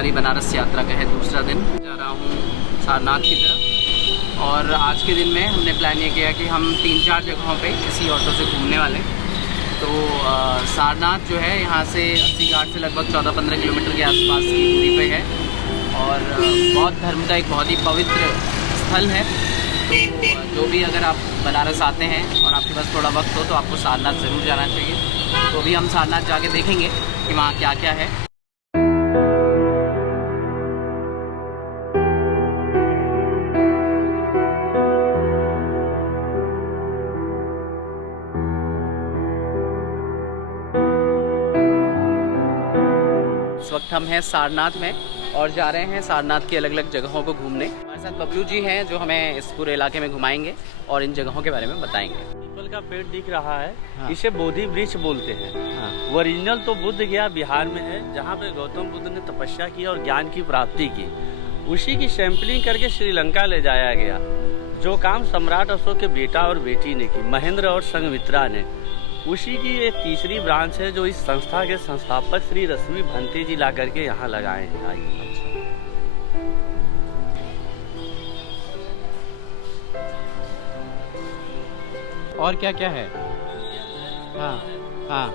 हमारी बनारस यात्रा का है दूसरा दिन। जा रहा हूँ सारनाथ की तरफ और आज के दिन में हमने प्लान ये किया कि हम 3-4 जगहों पे इसी ऑटो से घूमने वाले। तो सारनाथ जो है यहाँ से 80 घाट से लगभग 14-15 किलोमीटर के आसपास की दूरी पे है और बौद्ध धर्म का एक बहुत ही पवित्र स्थल है। तो जो भी अगर आप बनारस आते हैं और आपके पास थोड़ा वक्त हो तो आपको सारनाथ ज़रूर जाना चाहिए। तो अभी हम सारनाथ जाके देखेंगे कि वहाँ क्या क्या है। इस वक्त हम हैं सारनाथ में और जा रहे हैं सारनाथ की अलग अलग जगहों को घूमने। हमारे साथ बबलू जी हैं जो हमें इस पूरे इलाके में घुमाएंगे और इन जगहों के बारे में बताएंगे। पीपल का पेड़ दिख रहा है। हाँ। इसे बोधि वृक्ष बोलते हैं। हाँ। ओरिजिनल तो बुद्ध गया बिहार में है, जहाँ पे गौतम बुद्ध ने तपस्या की और ज्ञान की प्राप्ति की। उसी की सैंपलिंग करके श्रीलंका ले जाया गया। जो काम सम्राट अशोक के बेटा और बेटी ने की, महेंद्र और संघमित्रा ने, उसी की एक तीसरी ब्रांच है जो इस संस्था के संस्थापक श्री रश्मि भंते जी ला करके यहाँ लगाए हैं। आइए। और क्या क्या है? हाँ हाँ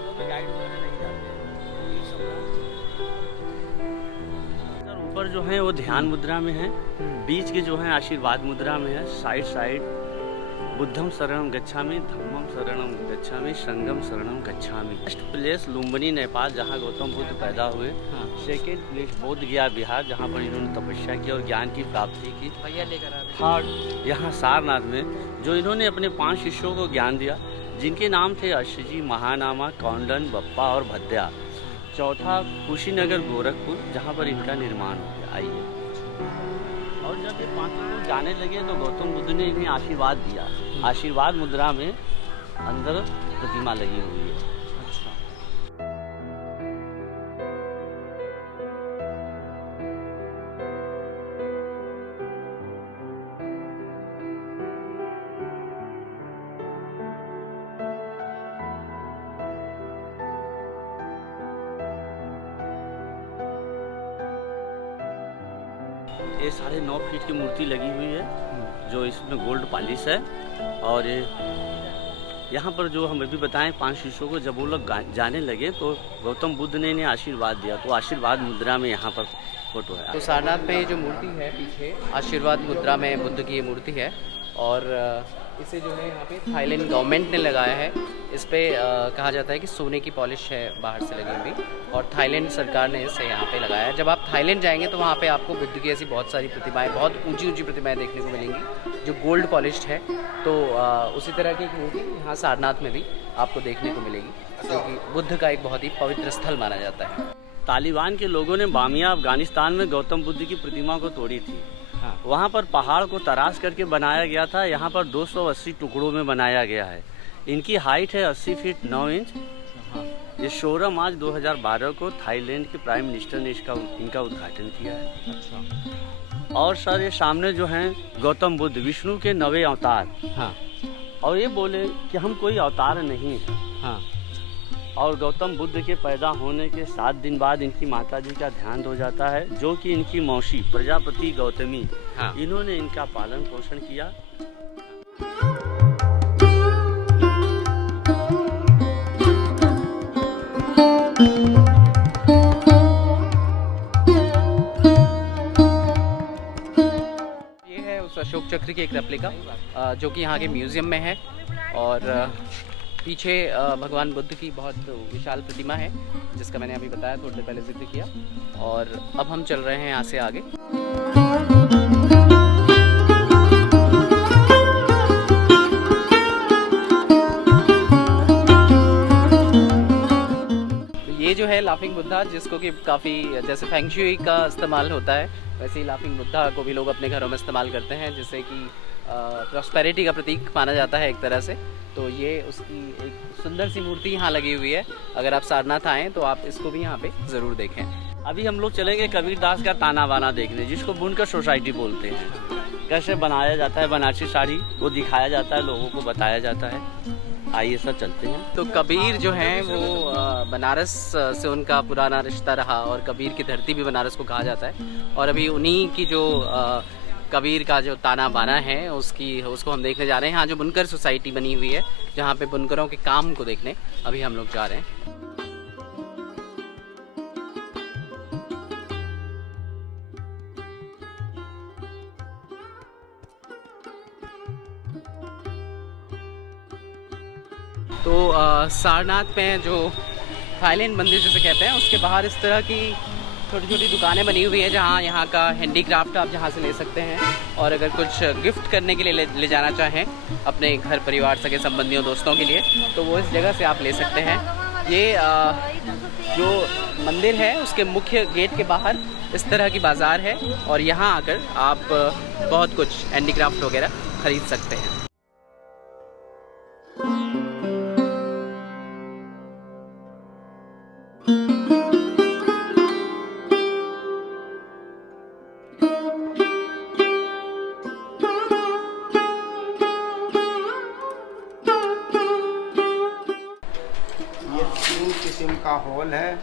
ऊपर जो है वो ध्यान मुद्रा में है, बीच के जो है आशीर्वाद मुद्रा में है, साइड बुद्धम शरणम गच्छामि, धम्मम शरणम गच्छामि, संगम शरणम गच्छामि। फर्स्ट प्लेस लुम्बिनी नेपाल जहाँ गौतम बुद्ध पैदा हुए। हाँ। सेकेंड प्लेस बोध गया बिहार जहाँ पर इन्होंने तपस्या की और ज्ञान की प्राप्ति की। भैया लेकर आ रहे हैं। थर्ड यहाँ सारनाथ में जो इन्होंने अपने 5 शिष्यों को ज्ञान दिया, जिनके नाम थे अश्वजी, महानामा, कौंडन, बप्पा और भद्या। चौथा कुशीनगर गोरखपुर जहाँ पर इनका निर्माण हो गया। आइए। और जब ये 5 लोग जाने लगे तो गौतम बुद्ध ने इन्हें आशीर्वाद दिया। आशीर्वाद मुद्रा में अंदर प्रतिमा लगी हुई है। अच्छा। ये 9.5 फीट की मूर्ति लगी हुई है जो इसमें गोल्ड पॉलिश है। और यहाँ पर जो हम अभी बताएं 5 शिष्यों को जब वो लोग जाने लगे तो गौतम बुद्ध ने इन्हें आशीर्वाद दिया, तो आशीर्वाद मुद्रा में यहाँ पर फोटो है। तो सारनाथ में ये जो मूर्ति है पीछे आशीर्वाद मुद्रा में बुद्ध की ये मूर्ति है और इसे जो है यहाँ पे थाईलैंड गवर्नमेंट ने लगाया है। इस पे कहा जाता है कि सोने की पॉलिश है बाहर से लगी हुई और थाईलैंड सरकार ने इसे यहाँ पे लगाया है। जब आप थाईलैंड जाएंगे तो वहाँ पे आपको बुद्ध की ऐसी बहुत सारी प्रतिमाएं, बहुत ऊंची ऊंची प्रतिमाएं देखने को मिलेंगी जो गोल्ड पॉलिश्ड है। तो उसी तरह की एक मूर्ति यहाँ सारनाथ में भी आपको देखने को मिलेगी, क्योंकि बुद्ध का एक बहुत ही पवित्र स्थल माना जाता है। तालिबान के लोगों ने बामिया अफगानिस्तान में गौतम बुद्ध की प्रतिमा को तोड़ी थी। हाँ। वहाँ पर पहाड़ को तराश करके बनाया गया था। यहाँ पर 280 टुकड़ों में बनाया गया है। इनकी हाइट है 80 फीट 9 इंच। हाँ। ये 16 मार्च 2012 को थाईलैंड के प्राइम मिनिस्टर ने इनका उद्घाटन किया है। अच्छा। और सर ये सामने जो हैं गौतम बुद्ध, विष्णु के 9वें अवतार। हाँ। और ये बोले कि हम कोई अवतार नहीं हैं। हाँ। और गौतम बुद्ध के पैदा होने के 7 दिन बाद इनकी माता जी का ध्यान हो जाता है, जो कि इनकी मौसी प्रजापति गौतमी। हाँ। इन्होंने इनका पालन पोषण किया। ये है उस अशोक चक्र की एक रेप्लिका जो कि यहाँ के म्यूजियम में है और पीछे भगवान बुद्ध की बहुत विशाल प्रतिमा है जिसका मैंने अभी बताया, थोड़ी देर पहले जिक्र किया। और अब हम चल रहे हैं यहाँ से आगे। ये जो है लाफिंग बुद्धा, जिसको कि काफ़ी जैसे फेंग शुई का इस्तेमाल होता है वैसे ही लाफिंग बुद्धा को भी लोग अपने घरों में इस्तेमाल करते हैं, जिससे कि प्रॉस्पेरिटी का प्रतीक माना जाता है एक तरह से। तो ये उसकी एक सुंदर सी मूर्ति यहाँ लगी हुई है। अगर आप सारनाथ आएँ तो आप इसको भी यहाँ पे ज़रूर देखें। अभी हम लोग चलेंगे कबीर दास का ताना बाना देखने, जिसको बुनकर सोसाइटी बोलते हैं। कैसे बनाया जाता है बनारसी साड़ी, वो दिखाया जाता है, लोगों को बताया जाता है। आइए सर चलते हैं। तो कबीर जो हैं वो बनारस से उनका पुराना रिश्ता रहा और कबीर की धरती भी बनारस को कहा जाता है। और अभी उन्हीं की जो कबीर का जो ताना बाना है उसको हम देखने जा रहे हैं। यहाँ जो बुनकर सोसाइटी बनी हुई है जहाँ पे बुनकरों के काम को देखने अभी हम लोग जा रहे हैं। तो सारनाथ में जो थाईलैंड मंदिर जिसे कहते हैं उसके बाहर इस तरह की छोटी छोटी दुकानें बनी हुई है जहाँ यहाँ का हैंडीक्राफ्ट आप जहाँ से ले सकते हैं। और अगर कुछ गिफ्ट करने के लिए ले जाना चाहें अपने घर परिवार सके संबंधियों दोस्तों के लिए तो वो इस जगह से आप ले सकते हैं। ये जो मंदिर है उसके मुख्य गेट के बाहर इस तरह की बाज़ार है और यहाँ आकर आप बहुत कुछ हैंडीक्राफ्ट वगैरह खरीद सकते हैं। का हॉल है,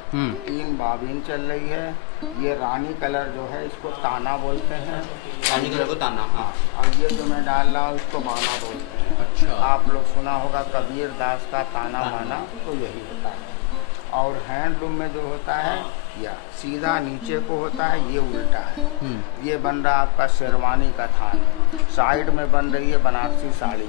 3 बाबिन चल रही है। ये रानी कलर जो है इसको ताना बोलते हैं। रानी कलर को ताना, हाँ। और ये जो मैं डाल रहा हूँ इसको बाना बोलते हैं। अच्छा। आप लोग सुना होगा कबीर दास का ताना बाना, तो यही होता है। और हैंडलूम में जो होता है या सीधा नीचे को होता है, ये उल्टा है। ये बन रहा आपका शेरवानी का थान, साइड में बन रही है बनारसी साड़ी।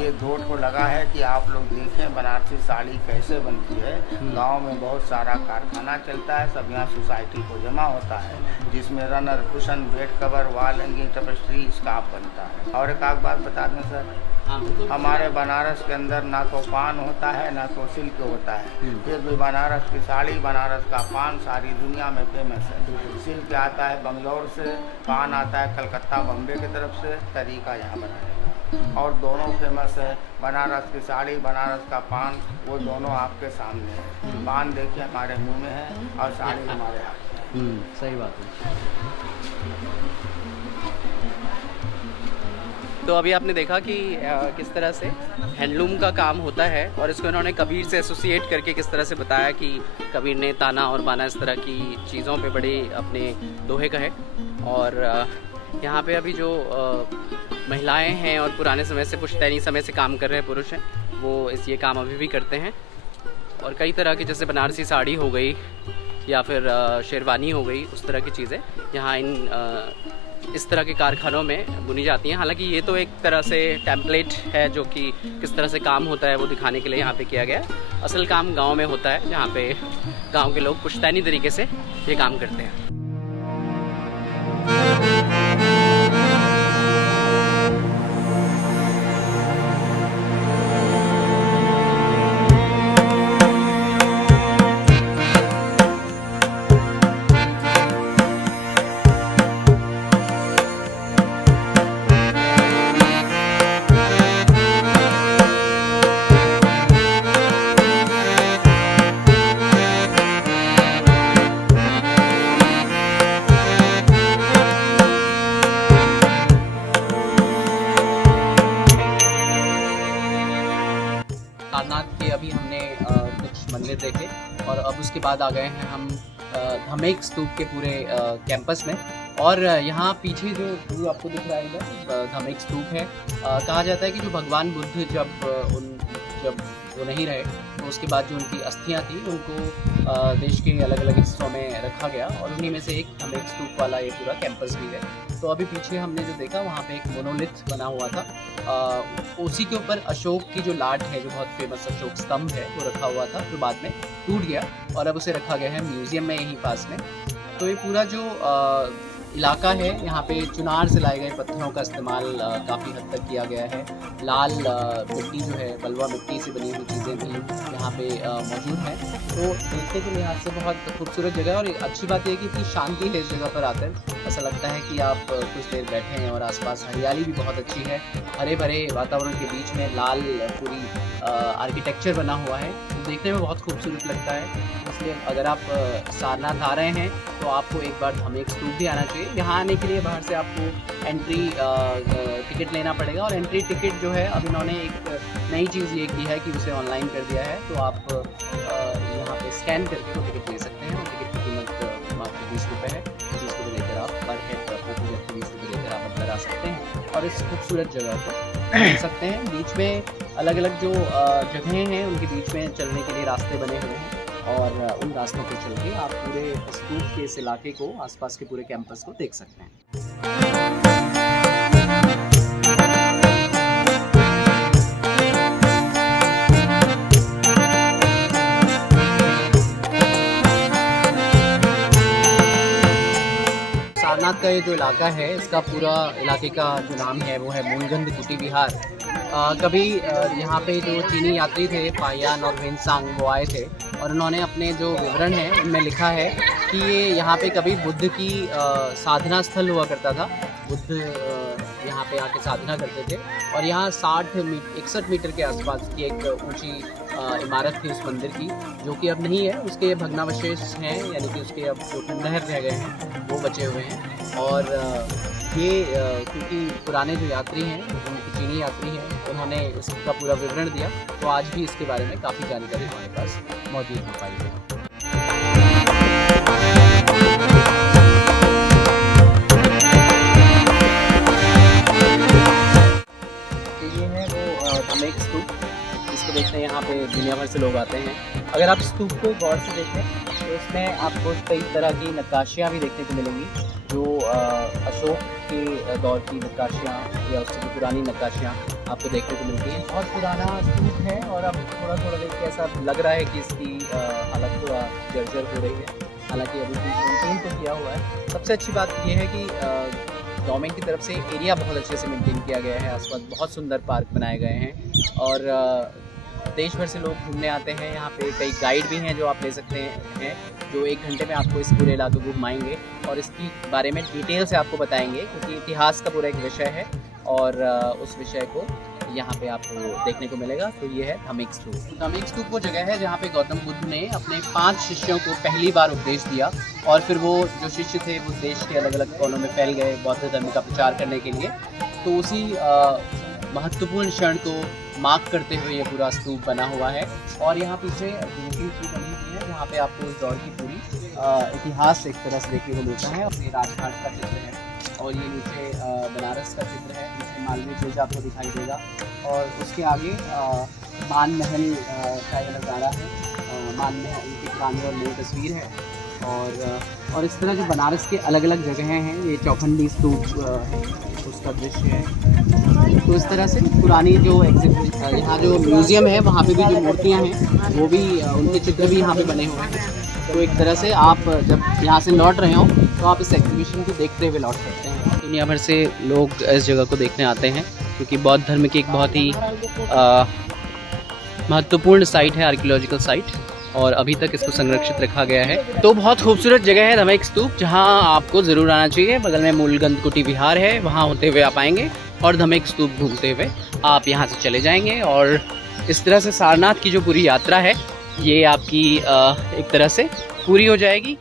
ये 2 ठो लगा है कि आप लोग देखें बनारसी साड़ी कैसे बनती है। गांव में बहुत सारा कारखाना चलता है, सब यहाँ सोसाइटी को जमा होता है जिसमें runner, cushion, bed cover, wall hanging, टपेस्ट्री, scarf बनता है। और एक आध बात बता दें सर, हमारे बनारस के अंदर ना तो पान होता है ना तो सिल्क होता है, फिर भी बनारस की साड़ी, बनारस का पान सारी दुनिया में फेमस है। सिल्क आता है बंगलौर से, पान आता है कलकत्ता, बम्बे की तरफ से। तरीका यहाँ बनाने का और दोनों फेमस है। बनारस की साड़ी, बनारस का पान, वो दोनों आपके सामने है। पान देखिए हमारे मुँह में है और साड़ी हमारे हाथ में है। सही बात है। तो अभी आपने देखा कि किस तरह से हैंडलूम का काम होता है और इसको इन्होंने कबीर से एसोसिएट करके किस तरह से बताया कि कबीर ने ताना और बाना इस तरह की चीज़ों पे बड़े अपने दोहे कहे। और यहाँ पे अभी जो महिलाएं हैं और पुराने समय से पुश्तैनी समय से काम कर रहे पुरुष हैं वो ये काम अभी भी करते हैं। और कई तरह की जैसे बनारसी साड़ी हो गई या फिर शेरवानी हो गई, उस तरह की चीज़ें यहाँ इस तरह के कारखानों में बुनी जाती हैं। हालांकि ये तो एक तरह से टेम्पलेट है जो कि किस तरह से काम होता है वो दिखाने के लिए यहाँ पे किया गया है। असल काम गांव में होता है जहाँ पे गांव के लोग पुश्तैनी तरीके से ये काम करते हैं। सारनाथ के अभी हमने कुछ मंदिर देखे और अब उसके बाद आ गए हैं हम धमेक स्तूप के पूरे कैंपस में। और यहाँ पीछे जो व्यू आपको दिख रहा है धमेक स्तूप है। कहा जाता है कि जो भगवान बुद्ध जब वो नहीं रहे तो उसके बाद जो उनकी अस्थियाँ थी उनको देश के अलग अलग हिस्सों में रखा गया और उन्हीं में से एक धमेक स्तूप वाला ये पूरा कैंपस भी है। तो अभी पीछे हमने जो देखा वहाँ पे एक मोनोलिथ बना हुआ था, उसी के ऊपर अशोक की जो लाट है, जो बहुत फेमस अशोक स्तंभ है, वो रखा हुआ था जो बाद में टूट गया और अब उसे रखा गया है म्यूज़ियम में यहीं पास में। तो ये पूरा जो इलाका है यहाँ पे चुनार से लाए गए पत्थरों का इस्तेमाल काफ़ी हद तक किया गया है। लाल मिट्टी जो है, बलुआ मिट्टी से बनी हुई चीज़ें भी यहाँ पे मौजूद हैं। तो देखने के लिहाज से बहुत खूबसूरत जगह है और अच्छी बात यह है कि इतनी शांति है इस जगह पर आकर। ऐसा लगता है कि आप कुछ देर बैठे हैं और आसपास हरियाली भी बहुत अच्छी है। हरे भरे वातावरण के बीच में लाल पूरी आर्किटेक्चर बना हुआ है, तो देखने में बहुत खूबसूरत लगता है। इसलिए अगर आप सारनाथ आ रहे हैं तो आपको एक बार धमेक स्तूप भी आना चाहिए। यहाँ आने के लिए बाहर से आपको एंट्री टिकट टिकट लेना पड़ेगा। और एंट्री टिकट जो है अब इन्होंने एक नई चीज़ ये की है कि उसे ऑनलाइन कर दिया है, तो आप यहाँ पे स्कैन करके वो टिकट ले सकते हैं। और टिकट की कीमत मात्र 20 रुपये है। 20 रुपये लेकर आप पर हेड प्रति व्यक्ति 20 रुपये लेकर आप अंदर आ सकते हैं और इस खूबसूरत जगह को देख सकते हैं। बीच में अलग अलग जो जगहें हैं उनके बीच में चलने के लिए रास्ते बने हुए हैं और उन रास्तों पर चल के आप पूरे स्तूप के इस इलाके को, आसपास के पूरे कैंपस को देख सकते हैं। सारनाथ का ये जो इलाका है, इसका पूरा इलाके का जो नाम है वो है मूलगंध कुटी विहार। कभी यहाँ पे जो चीनी यात्री थे फाहियान और वेनसांग, वो आए थे और उन्होंने अपने जो विवरण है उनमें लिखा है कि ये यहाँ पे कभी बुद्ध की साधना स्थल हुआ करता था। बुद्ध यहाँ पे आके साधना करते थे और यहाँ 61 मीटर के आसपास की एक ऊंची इमारत थी उस मंदिर की, जो कि अब नहीं है। उसके भग्नावशेष हैं, यानी कि उसके अब जो खंडहर रह गए हैं वो बचे हुए हैं। और ये क्योंकि पुराने जो यात्री हैं, उनकी चीनी यात्री हैं, उन्होंने इसका पूरा विवरण दिया, तो आज भी इसके बारे में काफ़ी जानकारी हमारे पास मौजूद हो पाई है। ये है वो धमेक स्तूप, इसको देखने यहाँ पे दुनिया भर से लोग आते हैं। अगर आप स्तूप को गौर से देखें तो इसमें आपको कई तरह की नक्काशियाँ भी देखने को मिलेंगी, जो अशोक के दौर की नक्काशियाँ या उससे भी पुरानी नक्काशियाँ आपको देखने को मिलती हैं। बहुत पुराना स्तूप है और अब थोड़ा थोड़ा देख के ऐसा लग रहा है कि इसकी हालत थोड़ा जर्जर हो रही है, हालांकि अभी भी मेंटेन तो किया हुआ है। सबसे अच्छी बात यह है कि गवर्नमेंट की तरफ से एरिया बहुत अच्छे से मेंटेन किया गया है। आसपास बहुत सुंदर पार्क बनाए गए हैं और देश भर से लोग घूमने आते हैं। यहाँ पे कई गाइड भी हैं जो आप ले सकते हैं, जो 1 घंटे में आपको इस पूरे इलाके को घुमाएंगे और इसकी बारे में डिटेल से आपको बताएंगे, क्योंकि इतिहास का पूरा एक विषय है और उस विषय को यहाँ पे आपको देखने को मिलेगा। तो ये है धमेक स्तूप। धमेक स्तूप वो जगह है जहाँ पे गौतम बुद्ध ने अपने 5 शिष्यों को पहली बार उपदेश दिया और फिर वो जो शिष्य थे वो देश के अलग अलग कोनों में फैल गए बौद्ध धर्म का प्रचार करने के लिए। तो उसी महत्वपूर्ण क्षण को मार्क करते हुए ये पूरा स्तूप बना हुआ है। और यहाँ पीछे पेंटिंग बनी हुई है जहाँ पे आपको उस दौर की पूरी इतिहास एक तरह से देखने को मिलता है। और ये राजघाट का चित्र है और ये नीचे बनारस का चित्र है, नीचे मालवीय ब्रिज आपको दिखाई देगा और उसके आगे मान महल का ये नज़ारा है। मान महल की पुरानी और नई तस्वीर है और इस तरह जो बनारस के अलग अलग जगहें हैं, ये चौखंडी स्तूप उसका दृश्य है। तो इस तरह से पुरानी जो यहाँ जो म्यूज़ियम है वहाँ पे भी जो मूर्तियाँ हैं वो भी उनके चित्र भी यहाँ पे बने हुए हैं। तो एक तरह से आप जब यहाँ से लौट रहे हो तो आप इस एग्जीबिशन को देखते हुए लौट सकते हैं। दुनिया भर से लोग इस जगह को देखने आते हैं क्योंकि बौद्ध धर्म की एक बहुत ही महत्वपूर्ण साइट है, आर्कियोलॉजिकल साइट, और अभी तक इसको संरक्षित रखा गया है। तो बहुत खूबसूरत जगह है धमेक स्तूप, जहाँ आपको ज़रूर आना चाहिए। बगल में मूलगंध कुटी विहार है, वहाँ होते हुए आप आएंगे और धमेक स्तूप घूमते हुए आप यहाँ से चले जाएंगे। और इस तरह से सारनाथ की जो पूरी यात्रा है ये आपकी एक तरह से पूरी हो जाएगी।